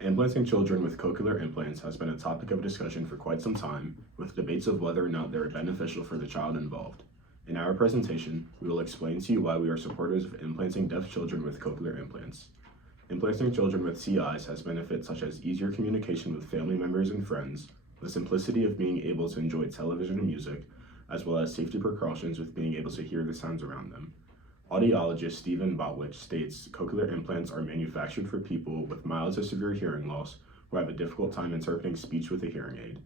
Implanting children with cochlear implants has been a topic of discussion for quite some time, with debates of whether or not they are beneficial for the child involved. In our presentation, we will explain to you why we are supporters of implanting deaf children with cochlear implants. Implanting children with CIs has benefits such as easier communication with family members and friends, the simplicity of being able to enjoy television and music, as well as safety precautions with being able to hear the sounds around them. Audiologist Stephen Botwich states cochlear implants are manufactured for people with mild to severe hearing loss who have a difficult time interpreting speech with a hearing aid.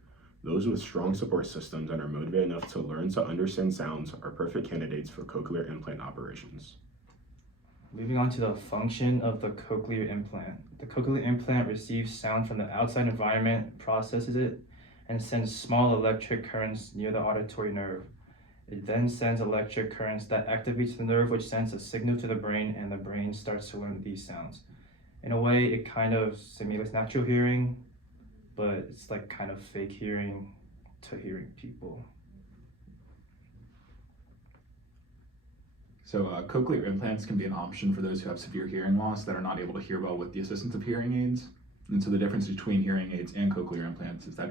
Those with strong support systems and are motivated enough to learn to understand sounds are perfect candidates for cochlear implant operations. Moving on to the function of the cochlear implant. The cochlear implant receives sound from the outside environment, processes it, and sends small electric currents near the auditory nerve. It then sends electric currents that activates the nerve, which sends a signal to the brain, and the brain starts to learn these sounds. In a way, it kind of simulates natural hearing, but it's like kind of fake hearing to hearing people. So cochlear implants can be an option for those who have severe hearing loss that are not able to hear well with the assistance of hearing aids. And so the difference between hearing aids and cochlear implants is that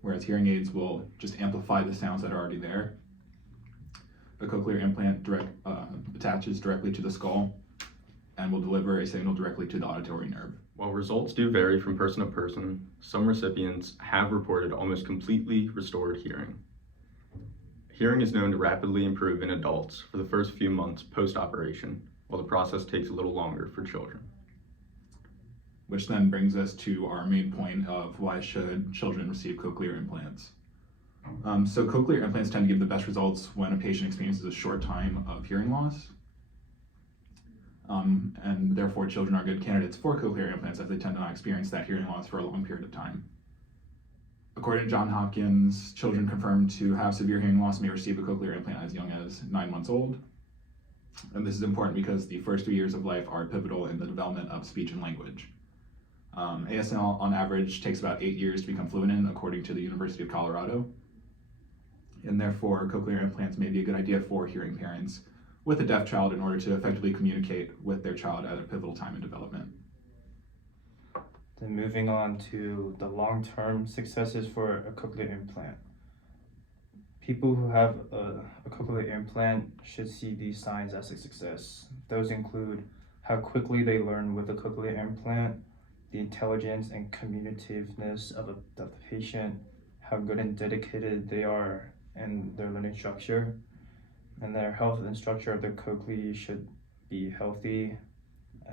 whereas hearing aids will just amplify the sounds that are already there, the cochlear implant attaches directly to the skull and will deliver a signal directly to the auditory nerve. While results do vary from person to person, some recipients have reported almost completely restored hearing. Hearing is known to rapidly improve in adults for the first few months post-operation, while the process takes a little longer for children. Which then brings us to our main point of why should children receive cochlear implants. So cochlear implants tend to give the best results when a patient experiences a short time of hearing loss. And therefore children are good candidates for cochlear implants as they tend to not experience that hearing loss for a long period of time. According to Johns Hopkins, children confirmed to have severe hearing loss may receive a cochlear implant as young as 9 months old. And this is important because the first 3 years of life are pivotal in the development of speech and language. ASL on average takes about 8 years to become fluent in, according to the University of Colorado. And therefore, cochlear implants may be a good idea for hearing parents with a deaf child in order to effectively communicate with their child at a pivotal time in development. Then moving on to the long-term successes for a cochlear implant. People who have a cochlear implant should see these signs as a success. Those include how quickly they learn with a cochlear implant, the intelligence and communicativeness of the patient, how good and dedicated they are in their learning structure, and their health and structure of the cochlea should be healthy,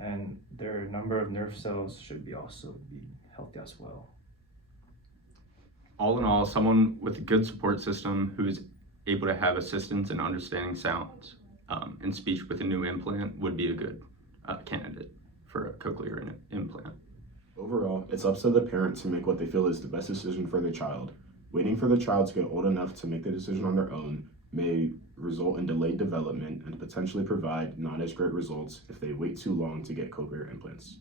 and their number of nerve cells should also be healthy as well. All in all, someone with a good support system who is able to have assistance in understanding sounds and speech with a new implant would be a good candidate for a cochlear implant. Overall, it's up to the parent to make what they feel is the best decision for their child. Waiting for the child to get old enough to make the decision on their own may result in delayed development and potentially provide not as great results if they wait too long to get cochlear implants.